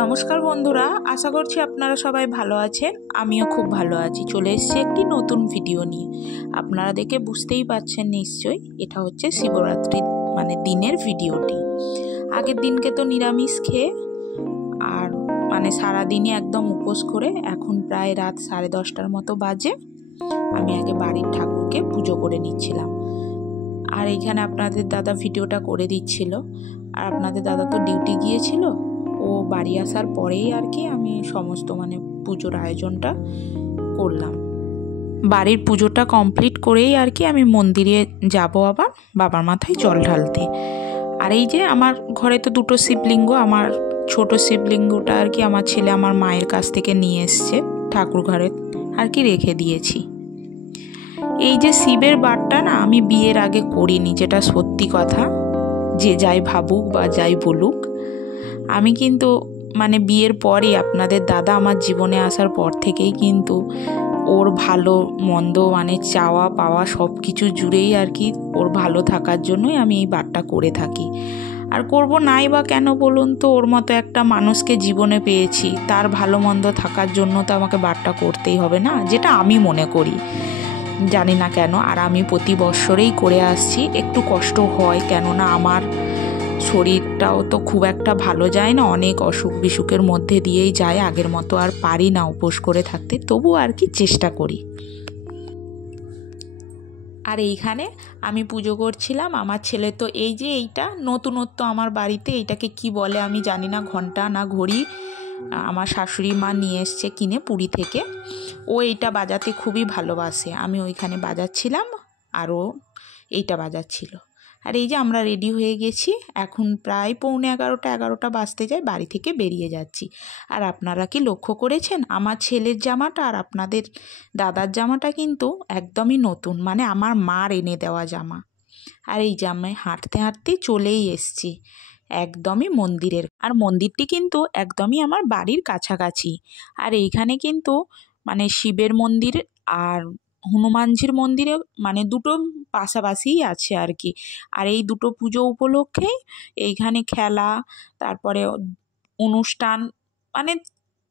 নমস্কার বন্ধুরা, আশা করছি আপনারা সবাই ভালো আছেন। আমিও খুব ভালো আছি। চলে এসেছি একটি নতুন ভিডিও নিয়ে। আপনারা দেখে বুঝতেই পারছেন নিশ্চয়ই, এটা হচ্ছে শিবরাত্রির দিনের ভিডিওটি। আগের দিনকে তো নিরামিষ খেয়ে আর সারাদিনই একদম উপোস করে এখন প্রায় রাত 10:30টার মতো বাজে। আমি আগে বাড়ির ঠাকুরকে পুজো করে নিচ্ছিলাম, আর এইখানে আপনাদের দাদা ভিডিওটা করে দিচ্ছিল। আর আপনাদের দাদা তো ডিউটি গিয়েছিল, ও বাড়ি আসার পরেই আর কি আমি সমস্ত পুজোর আয়োজনটা করলাম। বাড়ির পুজোটা কমপ্লিট করেই আর কি আমি মন্দিরে যাব আবার বাবার মাথায় জল ঢালতে। আর এই যে আমার ঘরে তো দুটো শিবলিঙ্গ, আমার ছোট শিবলিঙ্গটা আর কি আমার ছেলে আমার মায়ের কাছ থেকে নিয়ে এসছে, ঠাকুর ঘরে আর কি রেখে দিয়েছি। এই যে শিবের বারটা না আমি বিয়ের আগে করিনি, যেটা সত্যি কথা। যে যাই ভাবুক বা যাই বলুক, আমি কিন্তু বিয়ের পরে আপনাদের দাদা আমার জীবনে আসার পর থেকেই কিন্তু ওর ভালো মন্দ চাওয়া পাওয়া সব কিছু জুড়েই আর কি ওর ভালো থাকার জন্যই আমি এই বারটা করে থাকি। আর করব নাই বা কেন বলুন তো, ওর মতো একটা মানুষকে জীবনে পেয়েছি, তার ভালো মন্দ থাকার জন্য তো আমাকে বারটা করতেই হবে না, যেটা আমি মনে করি। জানি না কেন, আর আমি প্রতি বৎসরেই করে আসছি। একটু কষ্ট হয়, কেননা আমার শরীরটাও তো খুব একটা ভালো যায় না, অনেক অসুখ বিসুখের মধ্যে দিয়েই যায়। আগের মতো আর পারি না উপোস করে থাকতে, তবু আর কি চেষ্টা করি। আর এইখানে আমি পুজো করছিলাম। আমার ছেলে তো এই যে এইটা নতুনত্ব আমার বাড়িতে, এইটাকে কি বলে আমি জানি না, ঘন্টা না ঘড়ি, আমার শাশুড়ি মা নিয়ে এসছে কিনে পুরী থেকে। ও এইটা বাজাতে খুবই ভালোবাসে। আমি ওইখানে বাজাচ্ছিলাম আর ও এইটা বাজাচ্ছিল। আর এই যে আমরা রেডি হয়ে গেছি, এখন প্রায় 11:45 বাজতে যায়, বাড়ি থেকে বেরিয়ে যাচ্ছি। আর আপনারা কি লক্ষ্য করেছেন, আমার ছেলের জামাটা আর আপনাদের দাদার জামাটা কিন্তু একদমই নতুন, আমার মার এনে দেওয়া জামা। আর এই জামায় হাঁটতে হাঁটতে চলেই এসছি একদমই মন্দিরের। আর মন্দিরটি কিন্তু একদমই আমার বাড়ির কাছাকাছি। আর এইখানে কিন্তু শিবের মন্দির আর হনুমানজির মন্দিরে দুটো পাশাপাশিই আছে আর কি। আর এই দুটো পুজো উপলক্ষেই এইখানে খেলা, তারপরে অনুষ্ঠান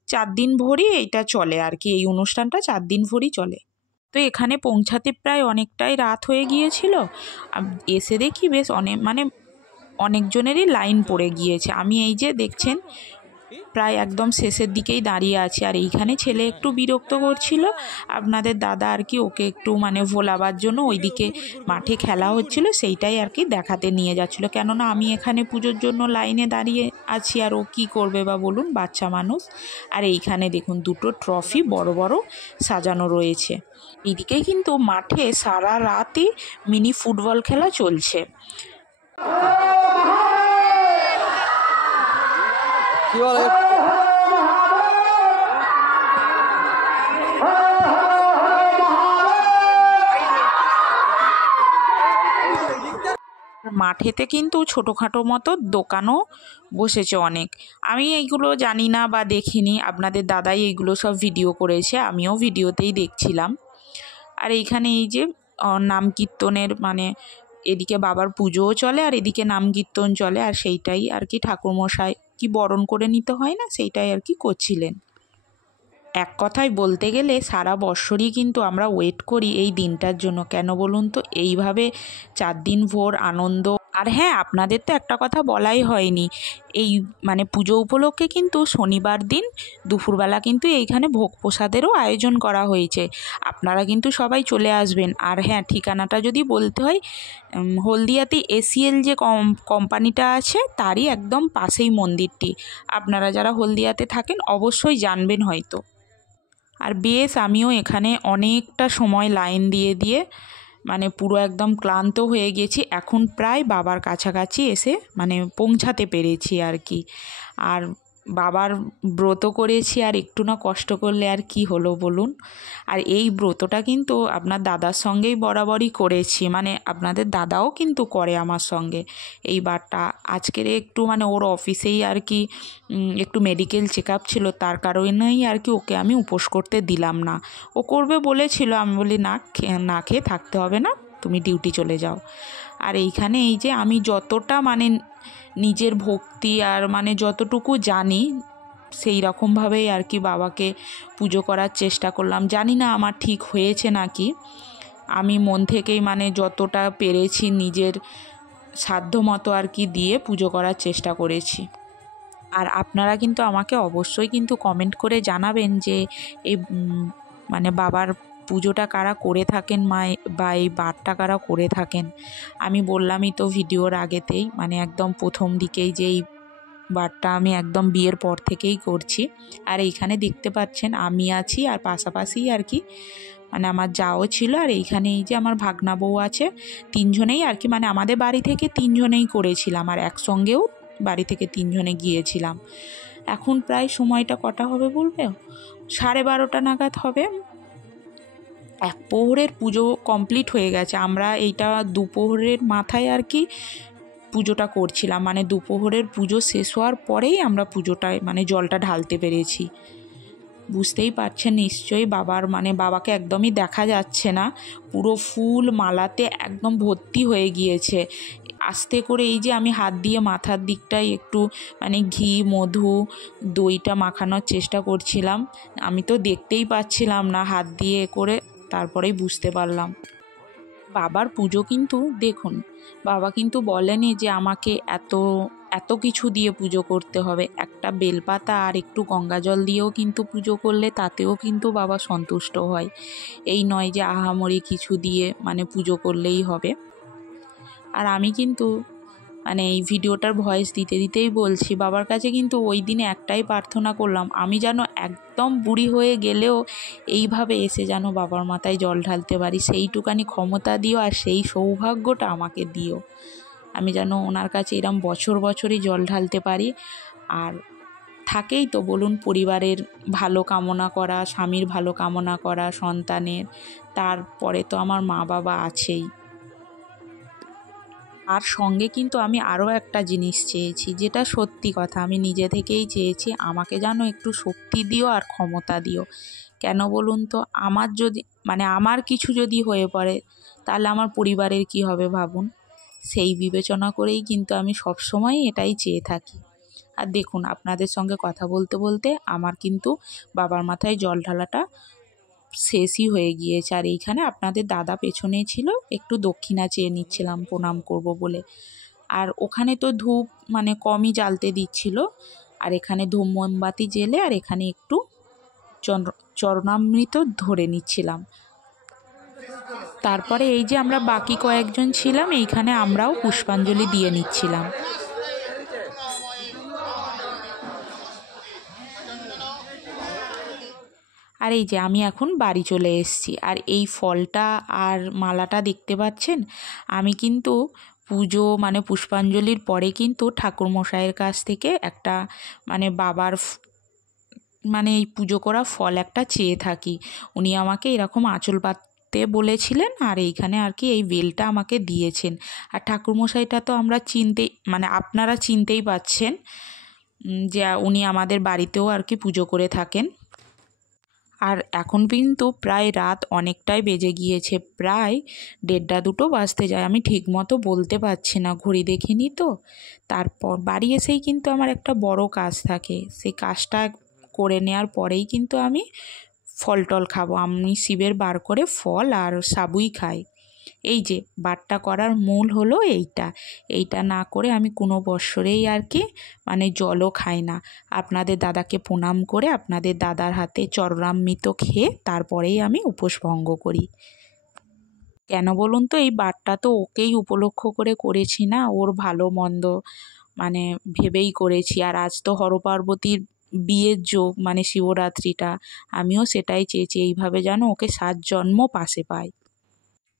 4 দিন ভরই এইটা চলে আর কি। এই অনুষ্ঠানটা 4 দিন ভরই চলে। তো এখানে পৌঁছাতে প্রায় অনেকটাই রাত হয়ে গিয়েছিল। এসে দেখি বেশ অনেকজনেরই লাইন পড়ে গিয়েছে। আমি এই যে দেখছেন প্রায় একদম শেষের দিকেই দাঁড়িয়ে আছি। আর এইখানে ছেলে একটু বিরক্ত করছিল, আপনাদের দাদা আর কি ওকে একটু ভোলাবার জন্য ওইদিকে মাঠে খেলা হচ্ছিল, সেইটাই আর কি দেখাতে নিয়ে যাচ্ছিল। কেননা আমি এখানে পুজোর জন্য লাইনে দাঁড়িয়ে আছি, আর ও কী করবে বা বলুন, বাচ্চা মানুষ। আর এইখানে দেখুন দুটো ট্রফি বড় বড় সাজানো রয়েছে। এইদিকে কিন্তু মাঠে সারা রাতই মিনি ফুটবল খেলা চলছে। মাঠেতে কিন্তু ছোটোখাটো মতো দোকানও বসেছে অনেক। আমি এইগুলো জানি না বা দেখিনি, আপনাদের দাদাই এইগুলো সব ভিডিও করেছে, আমিও ভিডিওতেই দেখছিলাম। আর এইখানে এই যে নাম কীর্তনের এদিকে বাবার পুজোও চলে আর এদিকে নাম কীর্তন চলে। আর সেইটাই আর কি ঠাকুরমশাই কি বরণ করে নিতে হয় না, সেইটাই আর কি করছিলেন। এক কথায় বলতে গেলে সারা বৎসরই কিন্তু আমরা ওয়েট করি এই দিনটার জন্য। কেন বলুন তো, এইভাবে 4 দিন ভোর আনন্দ। আর হ্যাঁ, আপনাদের তো একটা কথা বলাই হয়নি, এই পুজো উপলক্ষে কিন্তু শনিবার দিন দুপুরবেলা কিন্তু এইখানে ভোগ প্রসাদেরও আয়োজন করা হয়েছে। আপনারা কিন্তু সবাই চলে আসবেন। আর হ্যাঁ, ঠিকানাটা যদি বলতে হয়, হলদিয়াতে এসিএল যে কোম্পানিটা আছে তারই একদম পাশেই মন্দিরটি। আপনারা যারা হলদিয়াতে থাকেন অবশ্যই জানবেন হয়তো। আর বেশ আমিও এখানে অনেকটা সময় লাইন দিয়ে দিয়ে পুরো একদম ক্লান্ত হয়ে গেছি। এখন প্রায় বাবার কাছাকাছি এসে পৌঁছাতে পেরেছি আর কি। আর বাবার ব্রত করেছি, আর একটু না কষ্ট করলে আর কি হলো বলুন। আর এই ব্রতটা কিন্তু আপনার দাদার সঙ্গেই বরাবরই করেছি, আপনাদের দাদাও কিন্তু করে আমার সঙ্গে এই বারটা। আজকের একটু ওর অফিসেই আর কি একটু মেডিকেল চেক আপ ছিল, তার কারণেই আর কি ওকে আমি উপোস করতে দিলাম না। ও করবে বলেছিল, আমি বলি না খেয়ে থাকতে হবে না, তুমি ডিউটি চলে যাও। আর এইখানে এই যে আমি যতটা মানে নিজের ভক্তি আর মানে যতটুকু জানি সেই রকমভাবেই আর কি বাবাকে পুজো করার চেষ্টা করলাম। জানি না আমার ঠিক হয়েছে নাকি, আমি মন থেকেই মানে যতটা পেরেছি নিজের সাধ্য মতো আর কি দিয়ে পুজো করার চেষ্টা করেছি। আর আপনারা কিন্তু আমাকে অবশ্যই কিন্তু কমেন্ট করে জানাবেন যে এই মানে বাবার পুজোটা কারা করে থাকেন বা এই বারটা কারা করে থাকেন। আমি বললামই তো ভিডিওর আগেতেই, মানে একদম প্রথম দিকেই যে এই বারটা আমি একদম বিয়ের পর থেকেই করছি। আর এইখানে দেখতে পাচ্ছেন আমি আছি, আর পাশাপাশি আর কি মানে আমার যাও ছিল, আর এইখানে এই যে আমার ভাগনা বউ আছে, তিনজনেই আর কি মানে আমাদের বাড়ি থেকে তিনজনেই করেছিলাম, আর একসঙ্গেও বাড়ি থেকে তিনজনে গিয়েছিলাম। এখন প্রায় সময়টা কটা হবে বলবে, 12:30 নাগাদ হবে। এক প্রহরের পুজো কমপ্লিট হয়ে গেছে। আমরা এইটা দুপুরের মাথায় আর কি পুজোটা করছিলাম, মানে দুপুরের পুজো শেষ হওয়ার পরেই আমরা পুজোটায় মানে জলটা ঢালতে পেরেছি। বুঝতেই পারছেন নিশ্চয়ই, বাবাকে একদমই দেখা যাচ্ছে না, পুরো ফুল মালাতে একদম ভর্তি হয়ে গিয়েছে। আস্তে করে এই যে আমি হাত দিয়ে মাথার দিকটায় একটু মানে ঘি মধু দইটা মাখানোর চেষ্টা করছিলাম, আমি তো দেখতেই পাচ্ছিলাম না হাত দিয়ে করে, তারপরেই বুঝতে পারলাম। বাবার পুজো কিন্তু দেখুন, বাবা কিন্তু বলেনি যে আমাকে এত কিছু দিয়ে পুজো করতে হবে। একটা বেলপাতা আর একটু গঙ্গা জল দিয়েও কিন্তু পুজো করলে তাতেও কিন্তু বাবা সন্তুষ্ট হয়। এই নয় যে আহামরি কিছু দিয়ে মানে পুজো করলেই হবে। আর আমি কিন্তু মানে এই ভিডিওটার ভয়েস দিতে দিতেই বলছি, বাবার কাছে কিন্তু ওই দিনে একটাই প্রার্থনা করলাম, আমি যেন একদম বুড়ি হয়ে গেলেও এইভাবে এসে যেন বাবার মাথায় জল ঢালতে পারি, সেইটুকানি ক্ষমতা দিও আর সেই সৌভাগ্যটা আমাকে দিও। আমি যেন ওনার কাছে এরম বছর বছরই জল ঢালতে পারি। আর থাকেই তো বলুন, পরিবারের ভালো কামনা করা, স্বামীর ভালো কামনা করা, সন্তানের, তারপরে তো আমার মা বাবা আছেই। আর সঙ্গে কিন্তু আমি আরও একটা জিনিস চেয়েছি, যেটা সত্যি কথা, আমি নিজে থেকেই চেয়েছি, আমাকে যেন একটু শক্তি দিও আর ক্ষমতা দিও। কেন বলুন তো, আমার কিছু যদি হয়ে পড়ে তাহলে আমার পরিবারের কি হবে ভাবুন। সেই বিবেচনা করেই কিন্তু আমি সবসময় এটাই চেয়ে থাকি। আর দেখুন, আপনাদের সঙ্গে কথা বলতে বলতে আমার কিন্তু বাবার মাথায় জল ঢালাটা শেষই হয়ে গিয়েছে। আর এইখানে আপনাদের দাদা পেছনে ছিল, একটু দক্ষিণা চেয়ে নিচ্ছিলাম প্রণাম করব বলে। আর ওখানে তো ধূপ মানে কমই জ্বালতে দিচ্ছিল, আর এখানে ধূপ মোমবাতি জেলে আর এখানে একটু চরণামৃত ধরে নিচ্ছিলাম। তারপরে এই যে আমরা বাকি কয়েকজন ছিলাম, এইখানে আমরাও পুষ্পাঞ্জলি দিয়ে নিচ্ছিলাম। আর এই যে আমি এখন বাড়ি চলে এসেছি, আর এই ফলটা আর মালাটা দেখতে পাচ্ছেন, আমি কিন্তু পুজো মানে পুষ্পাঞ্জলির পরে কিন্তু ঠাকুরমশাইয়ের কাছ থেকে একটা মানে বাবার মানে এই পুজো করা ফল একটা চেয়ে থাকি। উনি আমাকে এরকম আঁচল পাততে বলেছিলেন, আর এইখানে আর কি এই বেলটা আমাকে দিয়েছেন। আর ঠাকুরমশাইটা তো আপনারা চিনতেই পাচ্ছেন যে উনি আমাদের বাড়িতেও আর কি পুজো করে থাকেন। আর এখন কিন্তু প্রায় রাত অনেকটাই বেজে গিয়েছে, প্রায় 1:30-2 বাজতে যায়, আমি ঠিকমতো বলতে পারছি না, ঘড়ি দেখিনি তো। তারপর বাড়ি এসেই কিন্তু আমার একটা বড় কাজ থাকে, সেই কাজটা করে নেওয়ার পরেই কিন্তু আমি ফল টল খাবো। আমি শিবের বার করে ফল আর সাবুই খাই। এই যে বারটা করার মূল হলো এইটা না করে আমি কোনো বৎসরেই আর কি মানে জলও খাই না। আপনাদের দাদাকে প্রণাম করে আপনাদের দাদার হাতে চরণামৃত খেয়ে তারপরেই আমি উপোস ভঙ্গ করি। কেন বলুন তো, এই বারটা তো ওকেই উপলক্ষ করে করেছি না, ওর ভালো মন্দ মানে ভেবেই করেছি। আর আজ তো হরপার্বতীর বিয়ের যোগ, মানে শিবরাত্রিটা, আমিও সেটাই চেয়েছি, এইভাবে যেন ওকে 7 জন্ম পাশে পায়।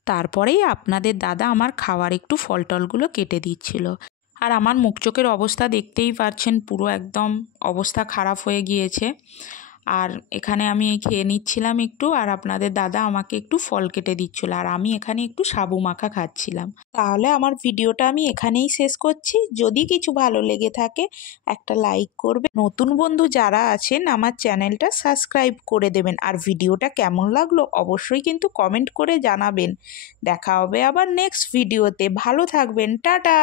তারপরেই আপনাদের দাদা আমার খাওয়ার একটু ফল টলগুলো কেটে দিচ্ছিল। আর আমার মুখ চোখের অবস্থা দেখতেই পাচ্ছেন, পুরো একদম অবস্থা খারাপ হয়ে গিয়েছে। আর এখানে আমি খেয়ে নিচ্ছিলাম একটু, আর আপনাদের দাদা আমাকে একটু ফল কেটে দিচ্ছিল, আর আমি এখানে একটু সাবু মাখা খাচ্ছিলাম। তাহলে আমার ভিডিওটা আমি এখানেই শেষ করছি। যদি কিছু ভালো লেগে থাকে একটা লাইক করবে, নতুন বন্ধু যারা আছেন আমার চ্যানেলটা সাবস্ক্রাইব করে দেবেন, আর ভিডিওটা কেমন লাগলো অবশ্যই কিন্তু কমেন্ট করে জানাবেন। দেখা হবে আবার নেক্সট ভিডিওতে। ভালো থাকবেন, টাটা।